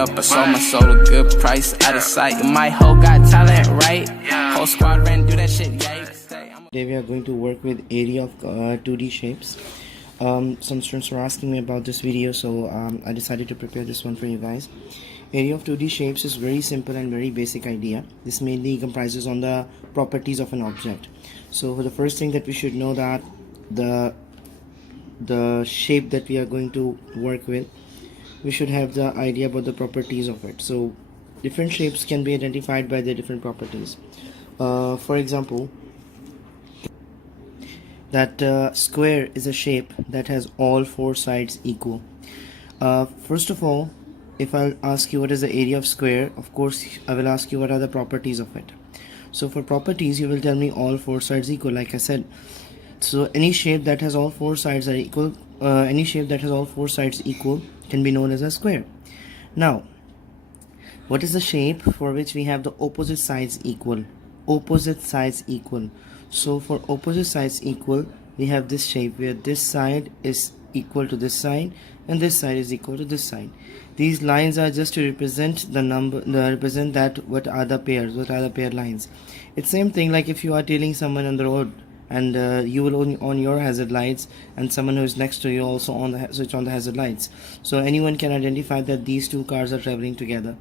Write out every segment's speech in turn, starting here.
up, I sold my soul a good price, out of sight. My hoe got talent, right? Whole squad ran, do that shit, yay. Today we are going to work with area of 2D shapes. Some students were asking me about this video, so I decided to prepare this one for you guys. Area of 2D shapes is very simple and very basic idea. This mainly comprises on the properties of an object. So for the first thing that we should know that the shape that we are going to work with, we should have the idea about the properties of it. So different shapes can be identified by their different properties. For example, that square is a shape that has all four sides equal. First of all, if I'll ask you what is the area of square, of course I will ask you what are the properties of it. So for properties, you will tell me all four sides equal, like I said. So any shape that has all four sides are equal, any shape that has all four sides equal can be known as a square. Now, what is the shape for which we have the opposite sides equal? Opposite sides equal. So for opposite sides equal, we have this shape where this side is equal to this side and this side is equal to this side. These lines are just to represent the number, represent that what are the pairs, what are the pair lines. It's same thing like if you are tailing someone on the road and you will on your hazard lights, and someone who is next to you also on the switch on the hazard lights. So anyone can identify that these two cars are traveling together.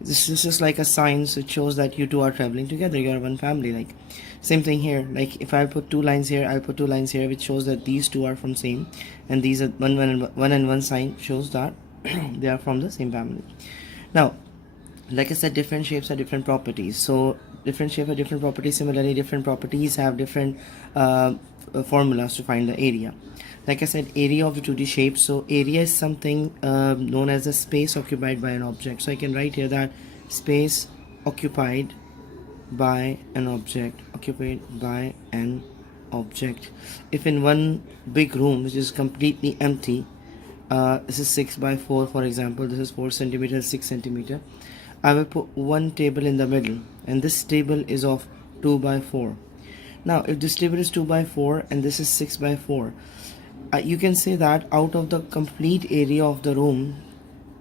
This is just like a sign, so it shows that you two are traveling together, you are one family. Like same thing here, like if I put two lines here, I'll put two lines here, which shows that these two are from same, and these are one and one sign shows that they are from the same family. Now, like I said, different shapes have different properties. So different shapes have different properties. Similarly, different properties have different formulas to find the area. Like I said, area of the 2D shape. So area is something known as the space occupied by an object. So I can write here that space occupied by an object. Occupied by an object. If in one big room which is completely empty, this is 6 by 4, for example, this is 4 centimeter, 6 centimeter. I will put one table in the middle, and this table is of 2 by 4. Now if this table is 2 by 4 and this is 6 by 4, you can say that out of the complete area of the room,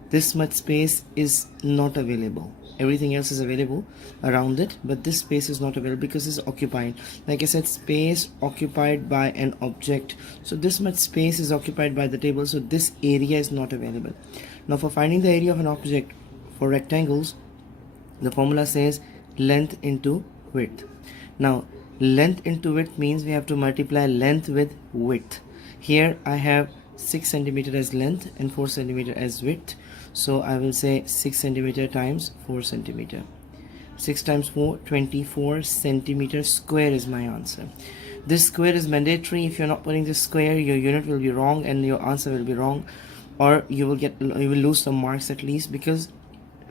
this much space is not available. Everything else is available around it, but this space is not available because it's occupied. Like I said, space occupied by an object. So this much space is occupied by the table, so this area is not available. Now for finding the area of an object for rectangles, the formula says length into width. Now length into width means we have to multiply length with width. Here I have 6 centimeter as length and 4 centimeter as width. So I will say 6 centimeter times 4 centimeter. 6 times 4, 24 centimeter square is my answer. This square is mandatory. If you're not putting this square, your unit will be wrong and your answer will be wrong, or you will lose some marks at least, because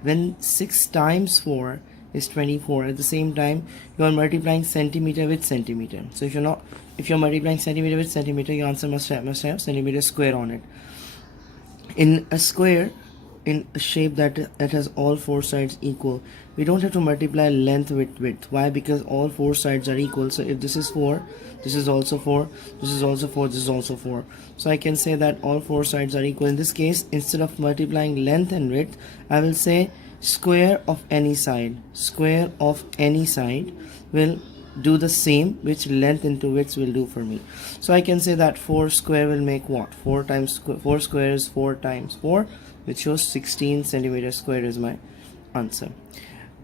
when 6 times 4 is 24, at the same time you are multiplying centimeter with centimeter. So if you're multiplying centimeter with centimeter, your answer must have centimeter square on it. In a square, in a shape that has all four sides equal, we don't have to multiply length with width. Why? Because all four sides are equal. So if this is 4, this is also 4, this is also 4, this is also 4. So I can say that all four sides are equal. In this case, instead of multiplying length and width, I will say square of any side. Square of any side will do the same which length into width will do for me. So I can say that 4 square will make what? 4 square is 4 times 4, which shows 16 centimeter square is my answer.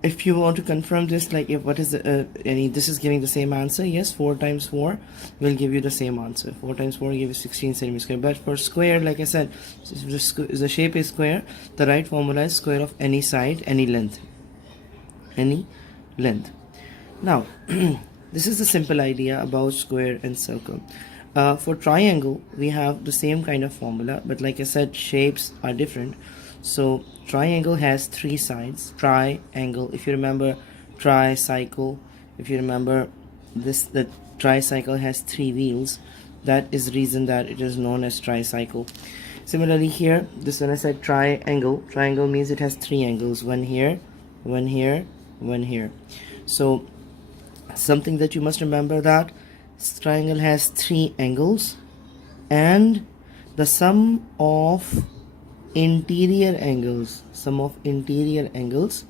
If you want to confirm this, like if what is this is giving the same answer, yes, 4 times 4 will give you the same answer. 4 times 4 will give you 16 centimeter square. But for square, like I said, if the shape is square, the right formula is square of any side, any length. Any length. Now, this is the simple idea about square and circle. For triangle, we have the same kind of formula, but like I said, shapes are different. So triangle has 3 sides. Triangle, if you remember tricycle, if you remember this, the tricycle has 3 wheels. That is the reason that it is known as tricycle. Similarly here, this when I said triangle, triangle means it has 3 angles, one here, one here, one here. So something that you must remember, that triangle has 3 angles, and the sum of interior angles, sum of interior angles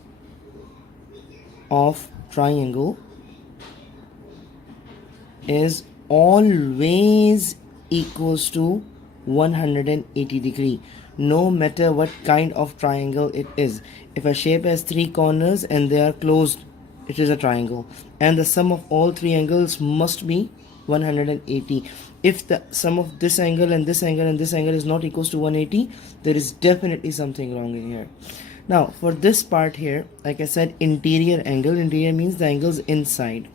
of triangle is always equals to 180 degree, no matter what kind of triangle it is. If a shape has three corners and they are closed, it is a triangle, and the sum of all three angles must be 180. If the sum of this angle and this angle and this angle is not equals to 180, there is definitely something wrong in here. Now for this part here, like I said, interior angle, interior means the angles inside.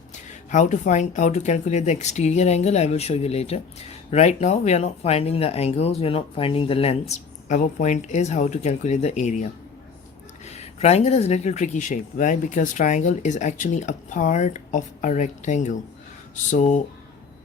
How to calculate the exterior angle, I will show you later. Right now we are not finding the angles, we are not finding the lengths. Our point is how to calculate the area. Triangle is a little tricky shape. Why? Because triangle is actually a part of a rectangle. So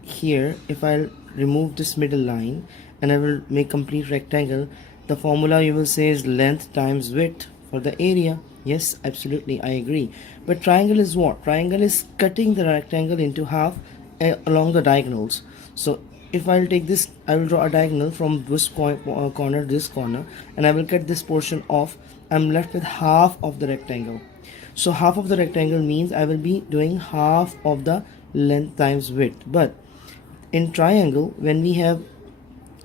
here, if I'll remove this middle line and I will make complete rectangle, the formula you will say is length times width for the area. Yes, absolutely, I agree. But triangle is what? Triangle is cutting the rectangle into half along the diagonals. So if I'll take this, I will draw a diagonal from this corner to this corner, and I will cut this portion off. I'm left with half of the rectangle. So half of the rectangle means I will be doing half of the length times width. But in triangle, when we have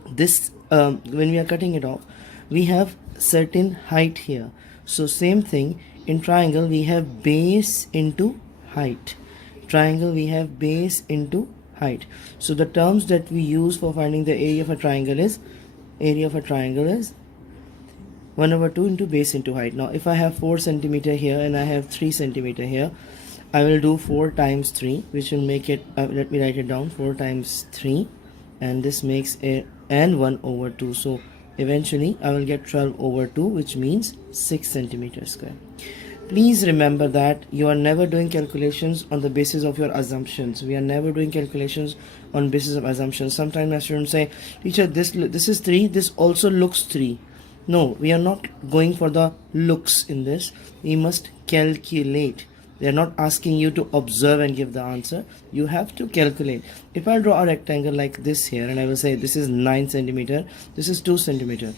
this, when we are cutting it off, we have certain height here. So same thing, in triangle we have base into height. Triangle we have base into height. So the terms that we use for finding the area of a triangle is 1/2 into base into height. Now if I have 4 centimeter here and I have 3 centimeter here, I will do 4 times 3, which will make it, let me write it down, 4 times 3, and this makes it, and 1/2. So eventually I will get 12/2, which means 6 centimeters square. Please remember that you are never doing calculations on the basis of your assumptions. We are never doing calculations on basis of assumptions. Sometimes my students say, teacher, this is 3, this also looks 3. No, we are not going for the looks in this. We must calculate. They are not asking you to observe and give the answer. You have to calculate. If I draw a rectangle like this here and I will say this is 9 centimeter, this is 2 centimeter.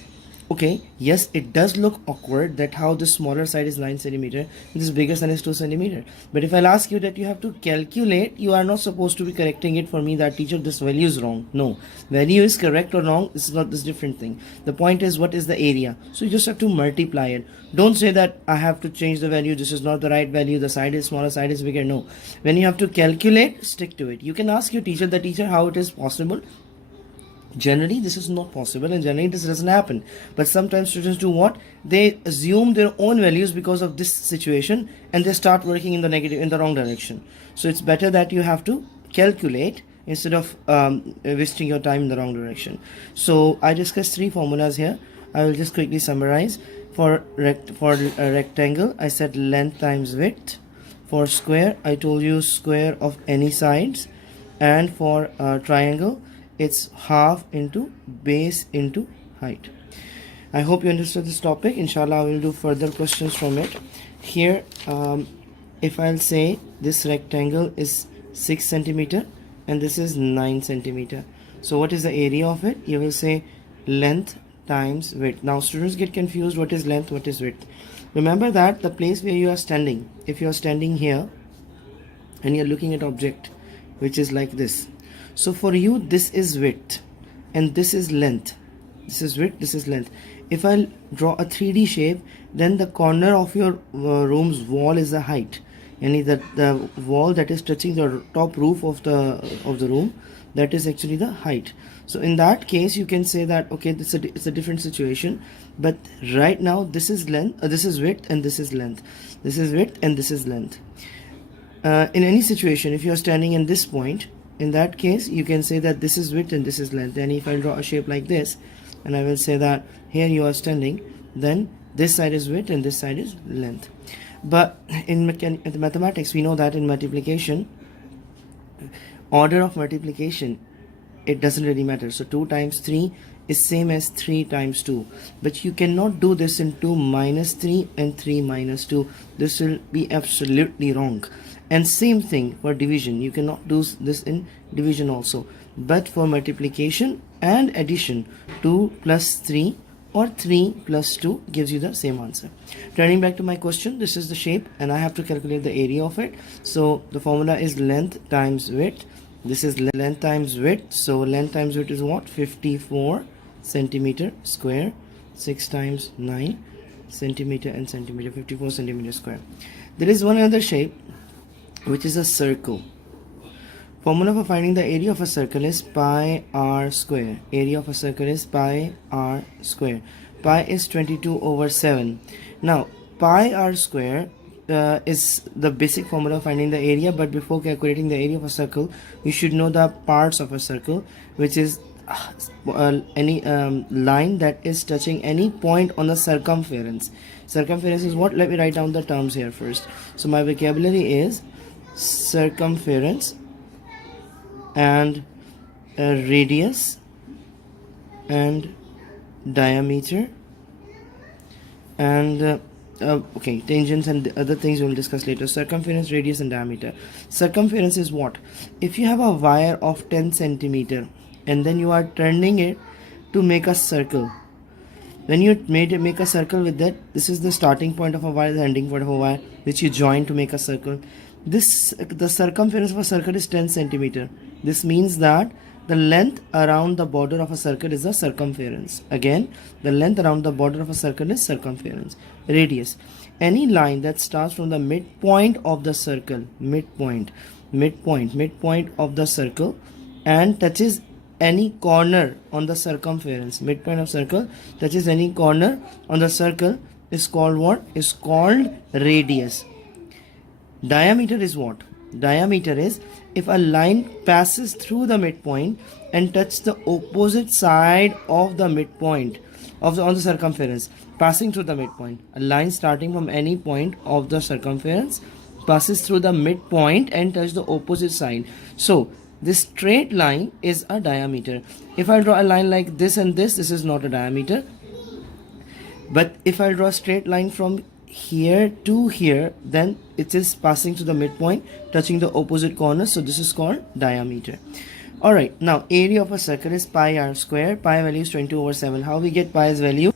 Okay, yes, it does look awkward that how this smaller side is 9 centimeter and this bigger side is 2 centimeter. But if I'll ask you that you have to calculate, you are not supposed to be correcting it for me that teacher, this value is wrong. No, value is correct or wrong, this is not this different thing. The point is what is the area. So you just have to multiply it. Don't say that I have to change the value, this is not the right value, the side is smaller, side is bigger. No, when you have to calculate, stick to it. You can ask your teacher, the teacher, how it is possible. Generally this is not possible and generally this doesn't happen, but sometimes students do what? They assume their own values because of this situation and they start working in the wrong direction. So it's better that you have to calculate instead of wasting your time in the wrong direction. So I discussed 3 formulas here. I will just quickly summarize. For a rectangle, I said length times width. For square, I told you square of any sides, and for triangle, it's half into base into height. I hope you understood this topic. Inshallah, I will do further questions from it. Here, if I'll say this rectangle is 6 centimeter and this is 9 centimeter. So what is the area of it? You will say length times width. Now students get confused, what is length, what is width. Remember that the place where you are standing, if you are standing here and you're looking at object which is like this, so for you this is width and this is length. This is width, this is length. If I draw a 3D shape, then the corner of your room's wall is the height, and the wall that is touching the top roof of the room, that is actually the height. So in that case you can say that okay, it's a different situation, but right now this is length, this is width and this is length. This is width and this is length. In any situation, if you are standing in this point, in that case you can say that this is width and this is length. And if I draw a shape like this and I will say that here you are standing, then this side is width and this side is length. But in mathematics we know that in multiplication, order of multiplication, it doesn't really matter. So 2 times 3 is same as 3 times 2, but you cannot do this in 2 minus 3 and 3 minus 2. This will be absolutely wrong. And same thing for division, you cannot do this in division also. But for multiplication and addition, 2 plus 3 or 3 plus 2 gives you the same answer. Turning back to my question, this is the shape and I have to calculate the area of it. So the formula is length times width. This is length times width. So length times width is what? 54 centimeter square. 6 times 9 centimeter and centimeter, 54 centimeter square. There is one other shape which is a circle. Formula for finding the area of a circle is pi r square. Area of a circle is pi r square. Pi is 22/7. Now pi r square is the basic formula of finding the area, but before calculating the area of a circle you should know the parts of a circle, which is any line that is touching any point on the circumference. Circumference is what? Let me write down the terms here first. So my vocabulary is circumference and radius and diameter and okay, tangents and other things we'll discuss later. Circumference, radius and diameter. Circumference is what? If you have a wire of 10 centimeter and then you are turning it to make a circle, when you make a circle with that, this is the starting point of a wire, the ending point of a wire, which you join to make a circle. The circumference of a circle is 10 centimeter. This means that the length around the border of a circle is the circumference. Again, the length around the border of a circle is circumference. Radius, any line that starts from the midpoint of the circle, midpoint of the circle, and touches any corner on the circumference. Midpoint of circle touches any corner on the circle is called what? Is called radius. Diameter is what? Diameter is if a line passes through the midpoint and touches the opposite side of the midpoint on the circumference, passing through the midpoint. A line starting from any point of the circumference passes through the midpoint and touches the opposite side. So this straight line is a diameter. If I draw a line like this and this is not a diameter. But if I draw a straight line from here to here, then it is passing through the midpoint, touching the opposite corner. So this is called diameter. Alright, now area of a circle is pi r square. Pi value is 22/7. How we get pi's value?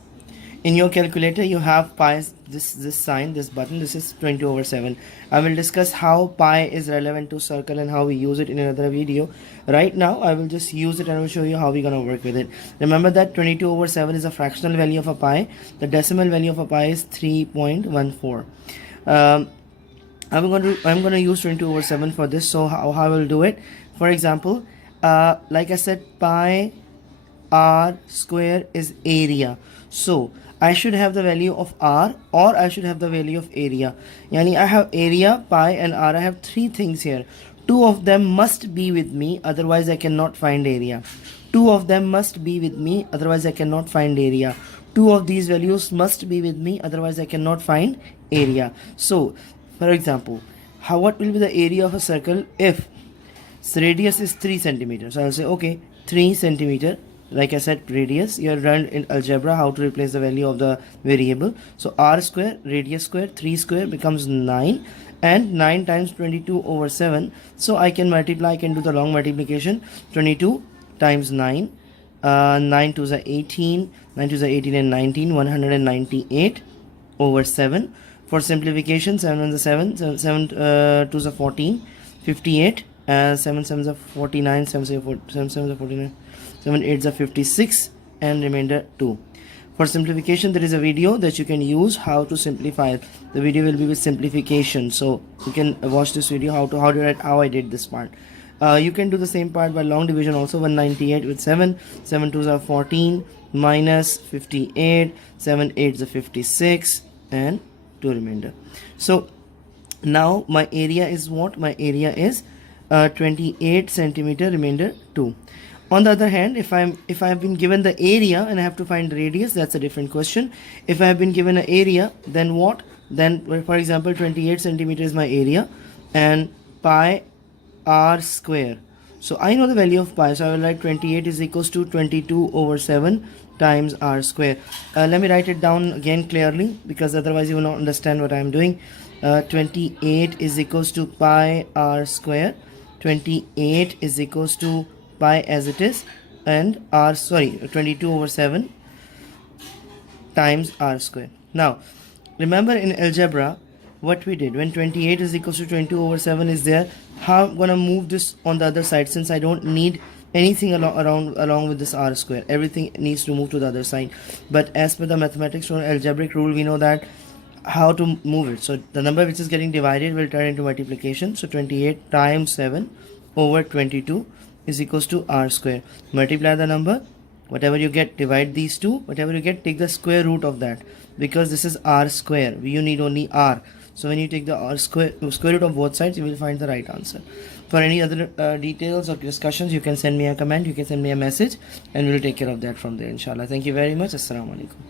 In your calculator you have pi, this sign, this button, this is 22/7. I will discuss how pi is relevant to circle and how we use it in another video. Right now I will just use it and I will show you how we're gonna work with it. Remember that 22/7 is a fractional value of a pi. The decimal value of a pi is 3.14. I'm gonna use 22/7 for this. So how I will do it? For example, like I said, pi r square is area. So I should have the value of r or I should have the value of area. Yani I have area, pi and r. I have three things here. Two of them must be with me, otherwise I cannot find area. Two of them must be with me, otherwise I cannot find area. Two of these values must be with me, otherwise I cannot find area. So for example, what will be the area of a circle if radius is 3 centimeters? So I'll say okay, 3 centimeter. Like I said, radius, you have learned in algebra how to replace the value of the variable. So r square, radius square, 3 square becomes 9, and 9 times 22/7. So I can multiply, I can do the long multiplication. 22 times 9, 9 to the 18, 9 to the 18 and 19, 198/7. For simplification, 7 1 the 7, 7 to the 14, 58, 7 7 the 49, 7 7 the 49. 7 8 are 56 and remainder 2. For simplification, there is a video that you can use how to simplify. The video will be with simplification, so you can watch this video how I did this part. You can do the same part by long division also. 198 with 7, 7 2s are 14, minus 58, 7 8s are 56 and 2 remainder. So now my area is what? My area is 28 centimeter, remainder 2. On the other hand, if I have been given the area and I have to find radius, that's a different question. If I have been given an area, then what? Then for example, 28 centimeter is my area and pi r square. So I know the value of pi, so I will write 28 is equals to 22/7 times r square. Let me write it down again clearly, because otherwise you will not understand what I am doing. 28 is equals to pi r square. 28 is equals to pi as it is, and r, sorry, 22/7 times r square. Now, remember in algebra, what we did when 28 is equals to 22 over 7 is there, how I'm gonna move this on the other side, since I don't need anything along with this r square. Everything needs to move to the other side. But as per the mathematics or algebraic rule, we know that how to move it. So the number which is getting divided will turn into multiplication. So 28 times 7 over 22 is equals to r square. Multiply the number, whatever you get, divide these two, whatever you get, take the square root of that, because this is r square, you need only r. So when you take the square root of both sides, you will find the right answer. For any other details or discussions, you can send me a comment, you can send me a message, and we'll take care of that from there, inshallah. Thank you very much. Assalamu alaikum.